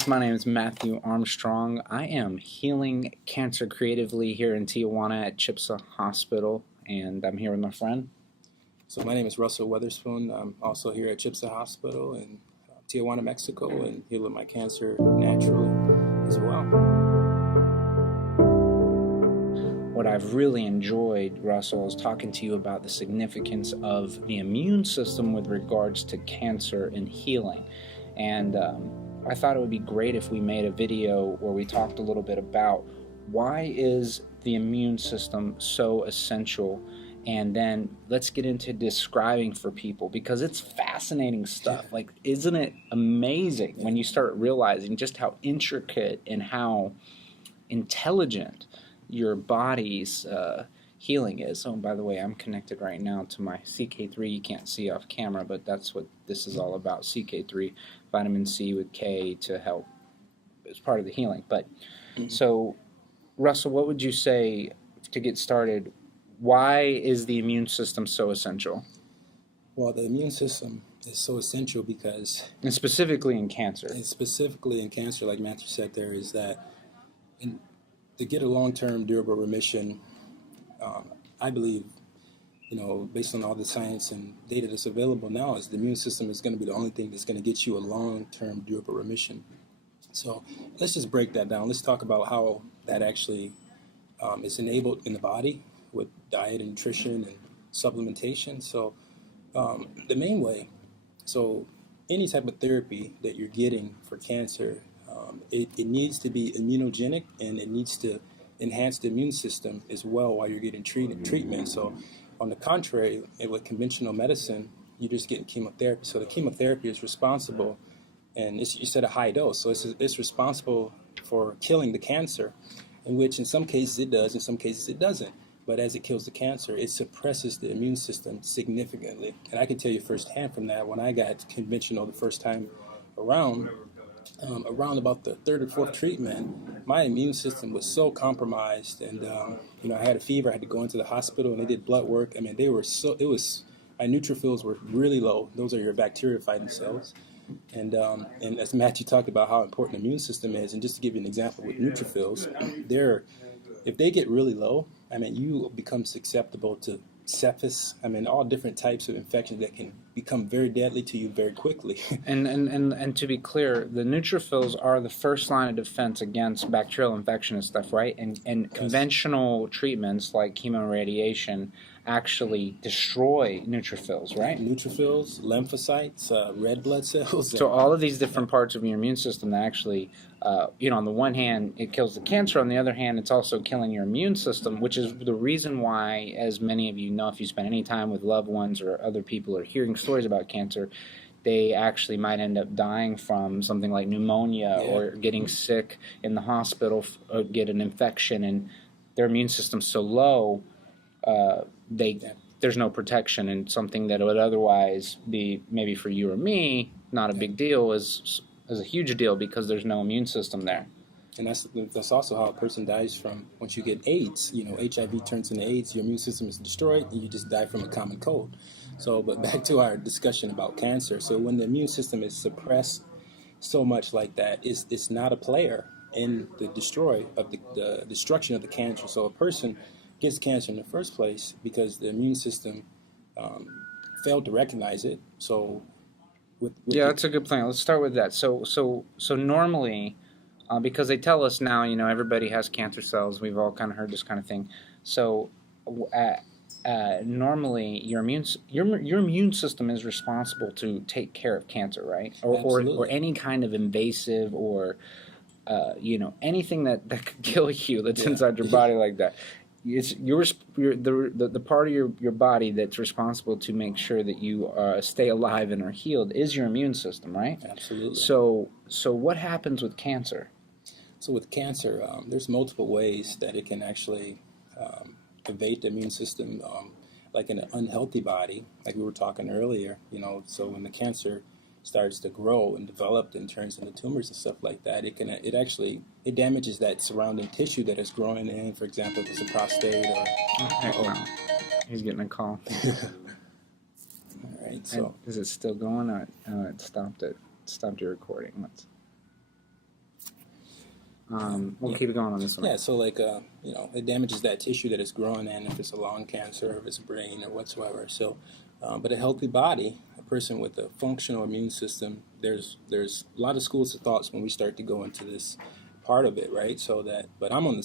guys, my name is Matthew Armstrong. I am healing cancer creatively here in Tijuana at Chipsa Hospital, and I'm here with my friend. So my name is Russell Weatherspoon. I'm also here at Chipsa Hospital in Tijuana, Mexico, and healing my cancer naturally as well. What I've really enjoyed, Russell, is talking to you about the significance of the immune system with regards to cancer and healing. And I thought it would be great if we made a video where we talked a little bit about why is the immune system so essential, and then let's get into describing for people, because it's fascinating stuff. Like, isn't it amazing when you start realizing just how intricate and how intelligent your body's healing is. Oh, by the way, I'm connected right now to my CK3. You can't see off camera, but that's what this is all about. CK3, vitamin C with K to help as part of the healing. But so, Russell, what would you say to get started? Why is the immune system so essential? Well, the immune system is so essential because... And specifically in cancer. And specifically in cancer, like Matthew said there, is that to get a long-term durable remission, I believe, based on all the science and data that's available now, is the immune system is going to be the only thing that's going to get you a long-term durable remission. So let's just break that down. Let's talk about how that actually is enabled in the body with diet and nutrition and supplementation. So the main way, so any type of therapy that you're getting for cancer, it needs to be immunogenic, and it needs to enhance the immune system as well while you're getting treatment. So on the contrary, with conventional medicine, you're just getting chemotherapy. So the chemotherapy is responsible, and you said a high dose, so it's responsible for killing the cancer, in which in some cases it does, in some cases it doesn't. But as it kills the cancer, it suppresses the immune system significantly. And I can tell you firsthand from that, when I got conventional the first time around about the third or fourth treatment, my immune system was so compromised, and I had a fever. I had to go into the hospital, and they did blood work. I mean, my neutrophils were really low. Those are your bacteria-fighting cells. And as Matthew talked about how important the immune system is, and just to give you an example with neutrophils, if they get really low, I mean, you become susceptible to sepsis. I mean, all different types of infections that can become very deadly to you very quickly. and to be clear, the neutrophils are the first line of defense against bacterial infection and stuff, right? And yes. Conventional treatments like chemoradiation actually destroy neutrophils, right? Neutrophils, lymphocytes, red blood cells. So all of these different parts of your immune system that actually, on the one hand, it kills the cancer. On the other hand, it's also killing your immune system, which is the reason why, as many of you know, if you spend any time with loved ones or other people or hearing stories about cancer, they actually might end up dying from something like pneumonia or getting sick in the hospital or get an infection, and their immune system's so low, there's no protection, and something that would otherwise be maybe for you or me not a big deal is a huge deal because there's no immune system there. And that's also how a person dies from once you get AIDS. HIV turns into AIDS, your immune system is destroyed, and you just die from a common cold. So, but back to our discussion about cancer. So when the immune system is suppressed so much like that, it's not a player in the destruction of the cancer. So a person gets cancer in the first place because the immune system failed to recognize it. So, that's a good point. Let's start with that. So normally, because they tell us now, everybody has cancer cells. We've all kind of heard this kind of thing. So, normally, your immune system is responsible to take care of cancer, right? Or any kind of invasive or anything that could kill you that's inside your body like that. It's the part of your body that's responsible to make sure that you stay alive and are healed is your immune system, right? Absolutely. So what happens with cancer? So with cancer, there's multiple ways that it can actually evade the immune system, like in an unhealthy body, like we were talking earlier. So when the cancer starts to grow and develop and turns into tumors and stuff like that, it damages that surrounding tissue that it's growing in. For example, if it's a prostate or he's getting a call. All right. So is it still going? It stopped your recording. We'll keep it going on this one. Yeah, so like, it damages that tissue that it's growing in, if it's a lung cancer, if it's brain or whatsoever. So, but a healthy body, a person with a functional immune system, there's a lot of schools of thoughts when we start to go into this part of it, right? So that, but I'm on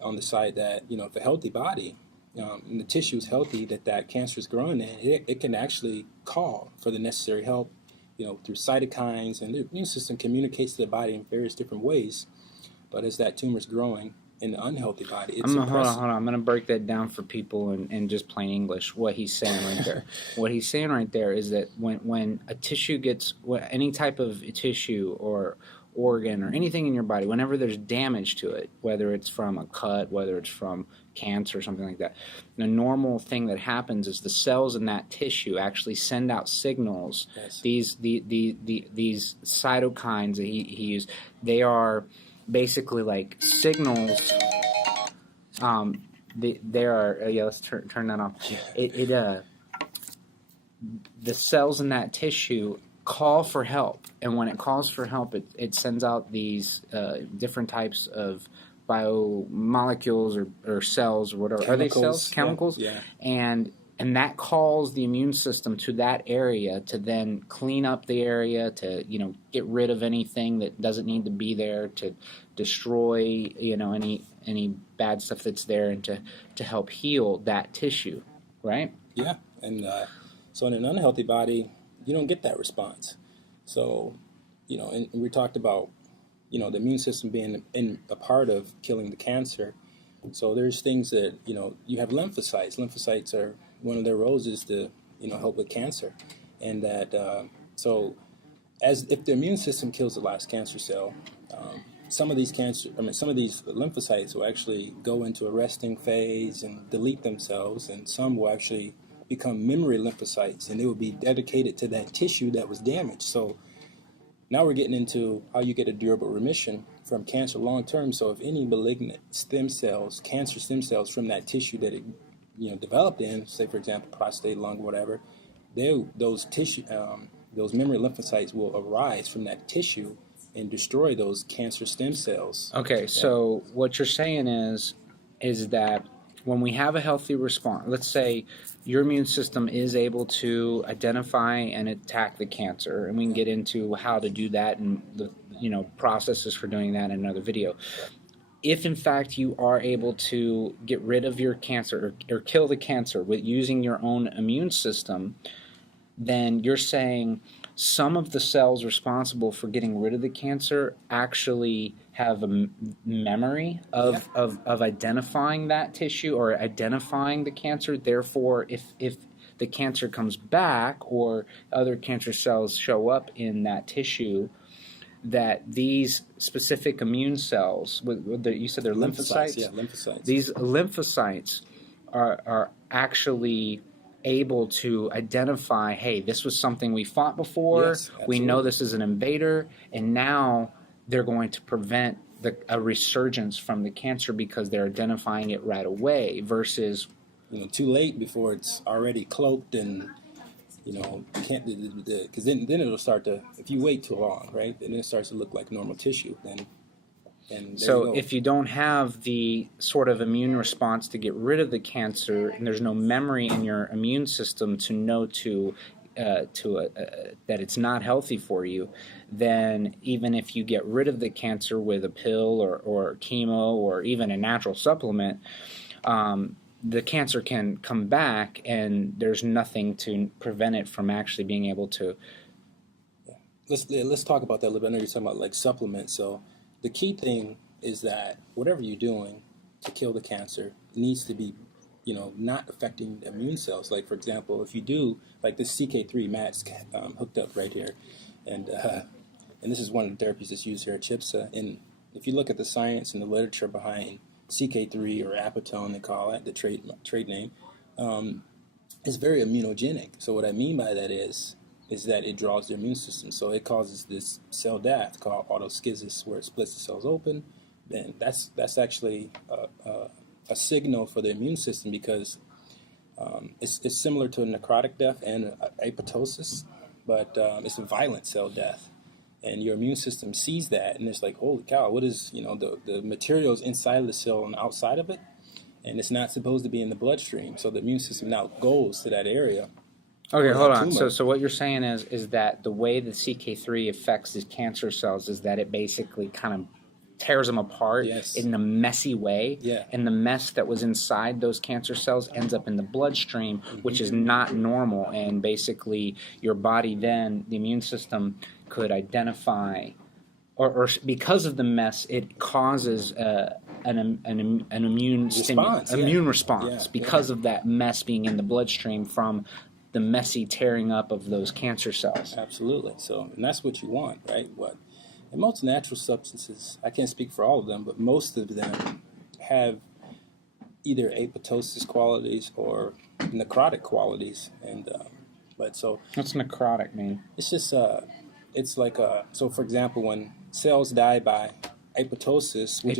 on the side that, if a healthy body, and the tissue is healthy that cancer is growing in, it can actually call for the necessary help, through cytokines, and the immune system communicates to the body in various different ways. But as that tumor is growing in the unhealthy body, it's hold on. I'm going to break that down for people in just plain English, what he's saying right there. What he's saying right there is that when a tissue gets, any type of tissue or organ or anything in your body, whenever there's damage to it, whether it's from a cut, whether it's from cancer or something like that, the normal thing that happens is the cells in that tissue actually send out signals. Yes. These cytokines that he used, they are basically like signals. They are let's turn that off. The cells in that tissue call for help, and when it calls for help, it sends out these different types of biomolecules or cells or whatever. Chemicals. Are they cells? Chemicals? Yeah. And that calls the immune system to that area to then clean up the area, to get rid of anything that doesn't need to be there, to destroy any bad stuff that's there, and to help heal that tissue, right? Yeah, and so in an unhealthy body, you don't get that response. So, and we talked about the immune system being a part of killing the cancer. So there's things that you have lymphocytes. Lymphocytes are, one of their roles is to help with cancer, and that so as if the immune system kills the last cancer cell, some of these lymphocytes will actually go into a resting phase and delete themselves, and some will actually become memory lymphocytes, and they will be dedicated to that tissue that was damaged. So now we're getting into how you get a durable remission from cancer long term. So if any malignant stem cells, cancer stem cells from that tissue that it developed in, say for example prostate, lung, whatever, those memory lymphocytes will arise from that tissue and destroy those cancer stem cells. Okay, yeah. So what you're saying is that when we have a healthy response, let's say your immune system is able to identify and attack the cancer, and we can get into how to do that and the processes for doing that in another video. If in fact you are able to get rid of your cancer or kill the cancer with using your own immune system, then you're saying some of the cells responsible for getting rid of the cancer actually have a memory of identifying that tissue or identifying the cancer. Therefore, if the cancer comes back or other cancer cells show up in that tissue, that these specific immune cells, you said they're lymphocytes? Yeah, lymphocytes. These lymphocytes are actually able to identify, hey, this was something we fought before, yes, we know this is an invader, and now they're going to prevent a resurgence from the cancer because they're identifying it right away versus too late before it's already cloaked and can't, because then it'll start to, if you wait too long, right, then it starts to look like normal tissue then. And so if you don't have the sort of immune response to get rid of the cancer, and there's no memory in your immune system to know that it's not healthy for you, then even if you get rid of the cancer with a pill or chemo or even a natural supplement, the cancer can come back, and there's nothing to prevent it from actually being able to. Let's talk about that a little bit. I know you're talking about like supplements. So the key thing is that whatever you're doing to kill the cancer needs to be, not affecting the immune cells. Like for example, if you do like this CK3, Matt's hooked up right here, and this is one of the therapies that's used here at CHIPSA. And if you look at the science and the literature behind CK3 or Apotone, they call it the trade name, it's very immunogenic. So what I mean by that is that it draws the immune system. So it causes this cell death called autoschisis, where it splits the cells open. Then that's actually a signal for the immune system, because it's similar to a necrotic death and apoptosis, but it's a violent cell death. and your immune system sees that, and it's like, holy cow, what is, the materials inside of the cell and outside of it, and it's not supposed to be in the bloodstream. So the immune system now goes to that area. Okay, hold on. So what you're saying is that the way the CK3 affects these cancer cells is that it basically kind of tears them apart in a messy way, and the mess that was inside those cancer cells ends up in the bloodstream, which is not normal, and basically your body then, the immune system could identify, or because of the mess, it causes an immune response because of that mess being in the bloodstream from the messy tearing up of those cancer cells. Absolutely. So, and that's what you want, right? And most natural substances, I can't speak for all of them, but most of them have either apoptosis qualities or necrotic qualities. And what's necrotic mean? It's just it's like so for example, when cells die by apoptosis, which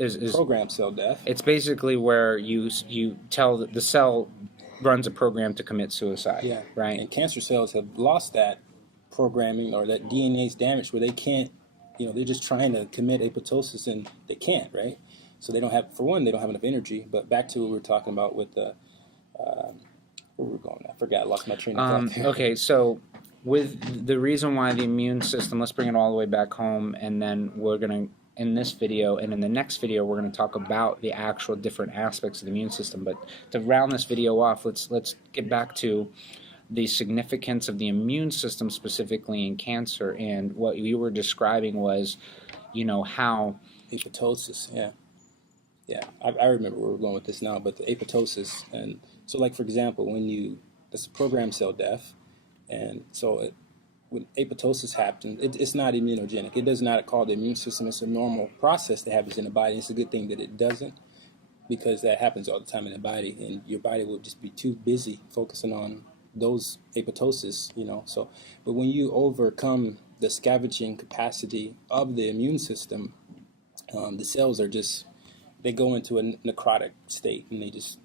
is programmed cell death. It's basically where you tell the cell runs a program to commit suicide. Right. And cancer cells have lost that programming, or that DNA's damaged, where they can't, they're just trying to commit apoptosis and they can't, right? So they don't have, for one, they don't have enough energy. But back to what we were talking about with the, where we were going, I forgot, I lost my train of thought. Okay, so with the reason why the immune system, let's bring it all the way back home, and then we're going to, in this video and in the next video, we're going to talk about the actual different aspects of the immune system. But to round this video off, let's get back to the significance of the immune system specifically in cancer. And what you were describing was, how apoptosis. I remember where we're going with this now, but the apoptosis. And so, like, for example, that's a programmed cell death, and so when apoptosis happens, it's not immunogenic. It does not call the immune system. It's a normal process that happens in the body. It's a good thing that it doesn't, because that happens all the time in the body, and your body will just be too busy focusing on those apoptosis, So, but when you overcome the scavenging capacity of the immune system, the cells they go into a necrotic state, and they just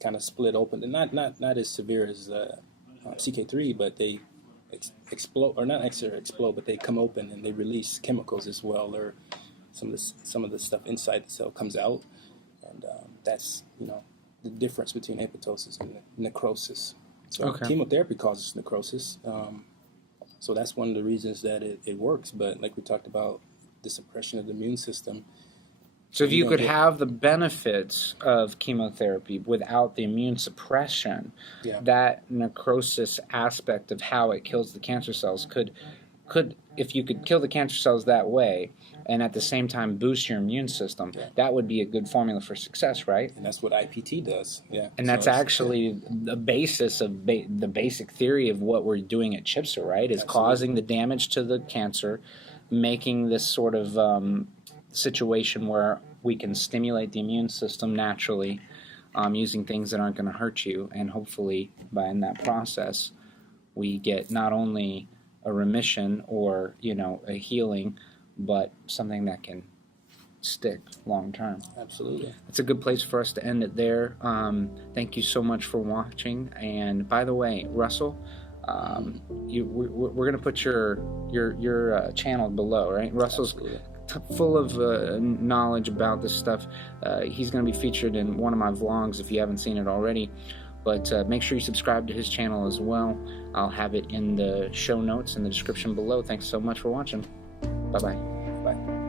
kind of split open. And not as severe as CK3, but they explode, or not explode, but they come open and they release chemicals as well, or some of the stuff inside the cell comes out, and that's the difference between apoptosis and necrosis. So chemotherapy causes necrosis, so that's one of the reasons that it works. But like we talked about, the suppression of the immune system. So if you could have the benefits of chemotherapy without the immune suppression, that necrosis aspect of how it kills the cancer cells could, if you could kill the cancer cells that way, and at the same time boost your immune system, that would be a good formula for success, right? And that's what IPT does. And that's actually the basis of the basic theory of what we're doing at CHIPSA, right? Is causing the damage to the cancer, making this sort of situation where we can stimulate the immune system naturally, using things that aren't going to hurt you, and hopefully in that process we get not only a remission or a healing, but something that can stick long term. Absolutely. It's a good place for us to end it there. Thank you so much for watching. And by the way, Russell, we're going to put your channel below, right? Russell's full of knowledge about this stuff. He's going to be featured in one of my vlogs if you haven't seen it already. But make sure you subscribe to his channel as well. I'll have it in the show notes in the description below. Thanks so much for watching. Bye-bye. Bye.